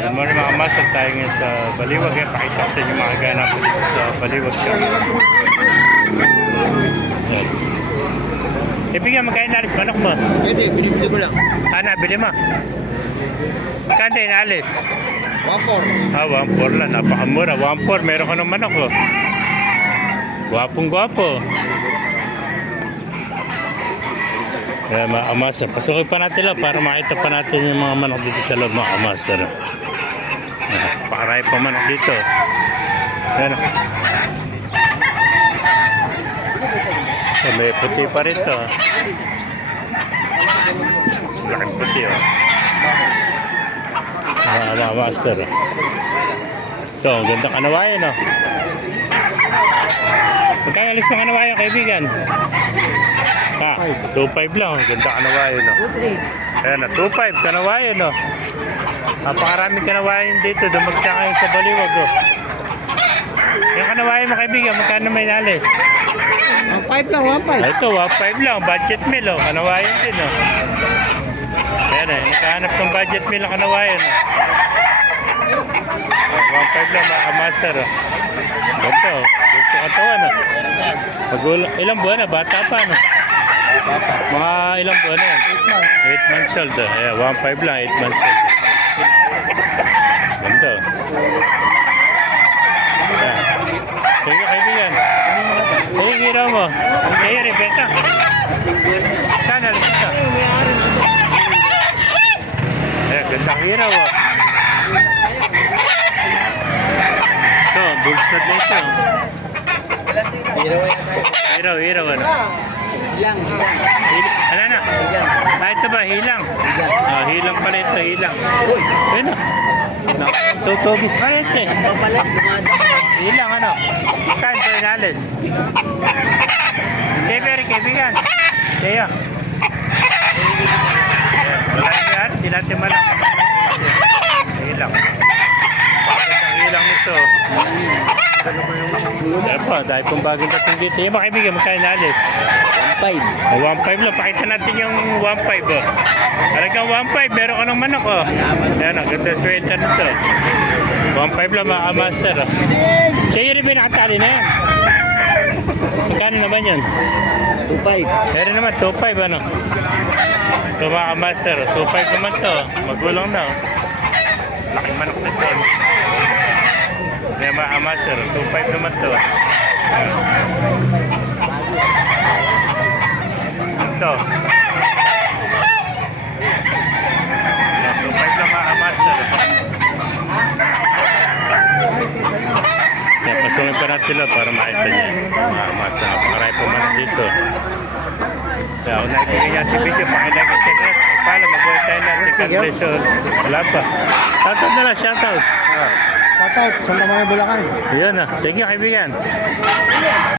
Good morning mga kamasal, tayo ngayon sa Baliwag. Pakita ko sa inyo mga ganap dito sa Baliwag. Ibigyan mo kayo nalis manok mo? Pwede, binibili ko lang. Nabili mo? Kanda yung nalis? 1-4. 1-4 lang, napakamura. 1-4, meron ka ng manok oh. Gwapong gwapo. Kaya mga kamasal, pasukin pa natin lang para makita pa natin yung mga manok dito sa loob mga kamasal. Pakaray pa manok dito. Ayan. So, may puti pa rito. Laking puti oh. Mga master. Ito, ang ganda kanawayan oh. Magkaya alis mo kanawayan kaibigan? 2.5 lang. Ganda kanawayan oh. Ayan na, 2.5 kanawayan oh. Napakaraming kanawayan dito. Dumagsa kayo sa Baliwag oh. Yung kanawayan mo kaibigan, magkano may nalis? 1-5 lang, 1-5. Ito, 1.5 lang. Budget meal oh. Kanawayan din oh. Ayan eh, nakahanap ng budget meal ang kanawayan oh. 1.5 lang mga kamaster oh. Ganda oh. Ganda katawan oh. Ilang buwan na? Bata pa no? Mga ilang buwan na yan? 8 months old oh. Ayan, 1.5 lang, 8 months old. Ganda oh. Ayan. Thank you kaibigan. Hey, hiraw mo. Hey, Rebecca. Saan alis ito? Ayan, gandang hiraw oh. Ito, bullshot na ito. Hiraw ano? Hilang. Ano na? Ito ba? Hilang? Hilang pala ito, hilang. Ayun o. Tutubis pa rin ito eh. Hilang ano? Saan ito inalis? Kaibigan. Kaya. Wala yan, hindi natin malang. Hilang. Hilang ito. Epo, dahil pong bagong dating dito. Yung mga kaibigan, magkano nalis? 1-5. 1.5 lang. Pakita natin yung 1.5 oh. Halagang 1.5, meron ka ng manok oh. Ayan oh, ganda sweater nito. 1.5 lang mga master oh. Siya yun rin nakatali na yan. Magkano naman yun? 2-5. Meron naman 2.5 ano. Ito mga master oh. 2.5 naman to. Magulang na oh. Laking manok nito. Kaya mga master, 2.5 naman to. Ito. 2.5 lang mga master. Kaya pasungin pa natin lang para makita niya. Mga master, napakaray po man dito. Kaya kung nakikita niya si video, pakilagay sa channel. Pala, mag-work tayo natin. Congratulations. Wala pa. Shoutout na lang, shoutout. Shoutout, Santa Maria, Bulacan. Yun na. Thank you, kaibigan.